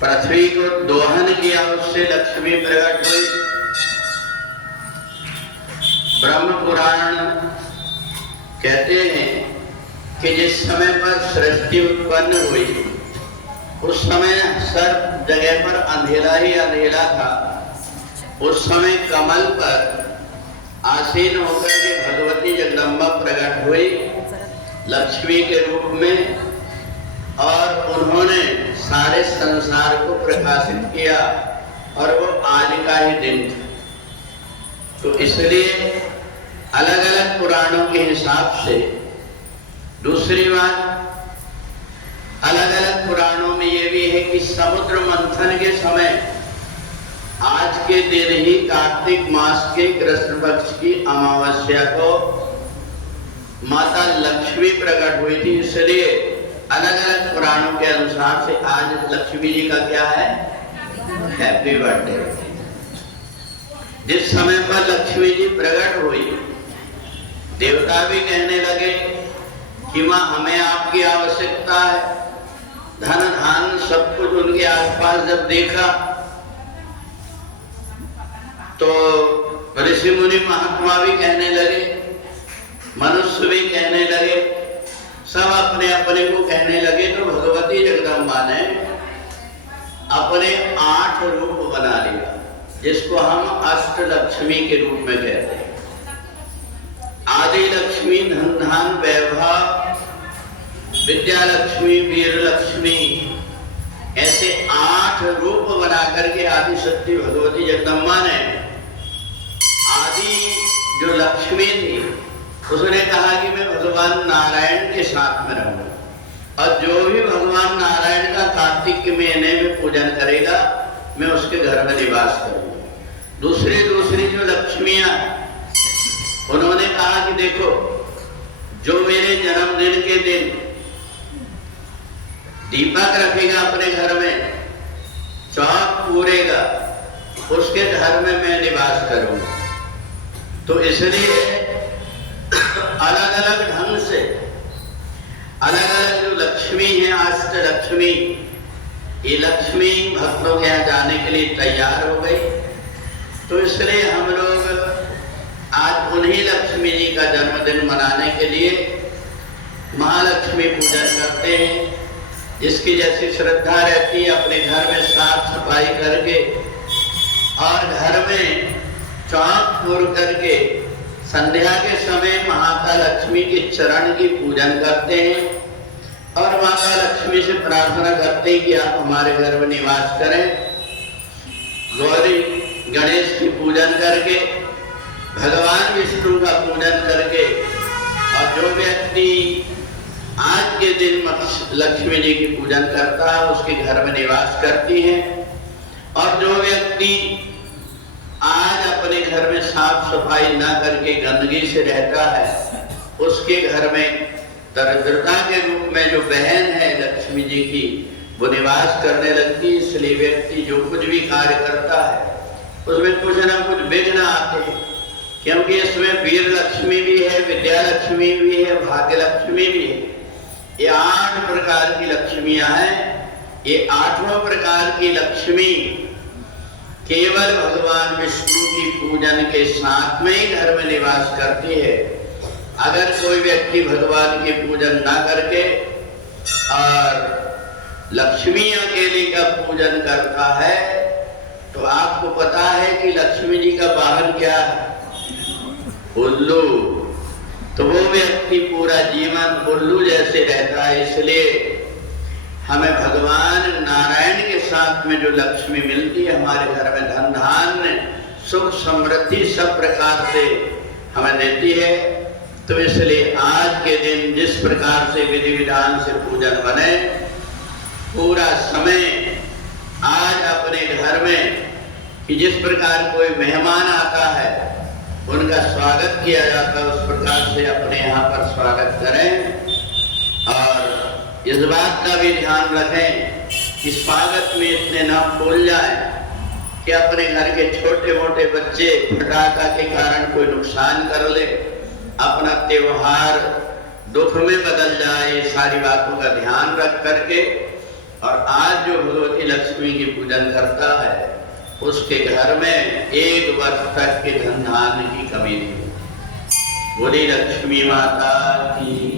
पृथ्वी को दोहन किया, उससे लक्ष्मी प्रकट हुई। ब्रह्म पुराण कहते हैं कि जिस समय पर सृष्टि उत्पन्न हुई उस समय सब जगह पर अंधेरा ही अंधेरा था। उस समय कमल पर आसीन होकर के भगवती जगदम्बा प्रकट हुई लक्ष्मी के रूप में, और उन्होंने सारे संसार को प्रकाशित किया, और वो आज का ही दिन था। तो इसलिए अलग अलग पुराणों के हिसाब से, दूसरी बात अलग अलग पुराणों में ये भी है कि समुद्र मंथन के समय आज के दिन ही कार्तिक मास के कृष्ण पक्ष की अमावस्या को माता लक्ष्मी प्रकट हुई थी। इसलिए अलग अलग पुराणों के अनुसार से आज लक्ष्मी जी का क्या है, हैप्पी बर्थडे। जिस समय पर लक्ष्मी जी प्रकट हुई, देवता भी कहने लगे कि मां हमें आपकी आवश्यकता है। धन धान सब कुछ उनके आसपास जब देखा तो ऋषि मुनि महात्मा भी कहने लगे, मनुष्य भी कहने लगे, सब अपने अपने को कहने लगे। तो भगवती जगदम्बा ने अपने 8 रूप बना लिया, जिसको हम अष्टलक्ष्मी के रूप में कहते हैं। आदि लक्ष्मी, धन धान वैभव, विद्या लक्ष्मी, वीर लक्ष्मी, ऐसे 8 रूप बना करके आदि शक्ति भगवती जगदम्बा ने, आदि जो लक्ष्मी थी उसने कहा कि मैं भगवान नारायण के साथ में रहूंगा, और जो भी भगवान नारायण का कार्तिक के महीने में पूजन करेगा मैं उसके घर में निवास करूंगा। दूसरी जो लक्ष्मियां, उन्होंने कहा कि देखो, जो मेरे जन्मदिन के दिन दीपक रखेगा अपने घर में, चौक पूरेगा, उसके घर में मैं निवास करूंगा। तो इसलिए अलग अलग ढंग से अलग अलग जो लक्ष्मी है, अष्ट लक्ष्मी, ये लक्ष्मी भक्तों के यहाँ जाने के लिए तैयार हो गई। तो इसलिए हम लोग आज उन्हीं लक्ष्मी जी का जन्मदिन मनाने के लिए महालक्ष्मी पूजन करते हैं। जिसकी जैसी श्रद्धा रहती है अपने घर में साफ सफाई करके और घर में चौक पूर करके संध्या के समय माता लक्ष्मी के चरण की पूजन करते हैं और माता लक्ष्मी से प्रार्थना करते हैं कि आप हमारे घर में निवास करें। गौरी गणेश की पूजन करके, भगवान विष्णु का पूजन करके, और जो व्यक्ति आज के दिन लक्ष्मी जी की पूजन करता है उसके घर में निवास करती है। और जो व्यक्ति आज अपने घर में साफ सफाई ना करके गंदगी से रहता है, उसके घर में दरिद्रता के रूप में जो बहन है लक्ष्मी जी की, वो निवास करने लगती। इसलिए व्यक्ति जो कुछ भी कार्य करता है उसमें कुछ ना कुछ विघ्न आते हैं, क्योंकि इसमें वीर लक्ष्मी भी है, विद्या लक्ष्मी भी है, भाग्य लक्ष्मी भी है। ये 8 प्रकार की लक्ष्मियां हैं। ये 8 प्रकार की लक्ष्मी केवल भगवान विष्णु की पूजन के साथ में ही घर में निवास करती है। अगर कोई व्यक्ति भगवान की पूजन ना करके और लक्ष्मी अकेली का पूजन करता है तो आपको पता है कि लक्ष्मी जी का वाहन क्या है, उल्लू। तो वो व्यक्ति पूरा जीवन उल्लू जैसे रहता है। इसलिए हमें भगवान नारायण के साथ में जो लक्ष्मी मिलती है हमारे घर में धन धान्य सुख समृद्धि सब प्रकार से हमें देती है। तो इसलिए आज के दिन जिस प्रकार से विधि विधान से पूजन बने, पूरा समय आज अपने घर में कि जिस प्रकार कोई मेहमान आता है उनका स्वागत किया जाता है, उस प्रकार से अपने यहाँ पर स्वागत करें। और इस बात का भी ध्यान रखें कि स्वागत में इतने ना भूल जाए कि अपने घर के छोटे मोटे बच्चे पटाखा के कारण कोई नुकसान कर ले, अपना त्योहार दुख में बदल जाए। सारी बातों का ध्यान रख करके और आज जो भगवती लक्ष्मी की पूजन करता है उसके घर में 1 वर्ष तक के धन धान्य की कमी नहीं होती। बोली लक्ष्मी माता की।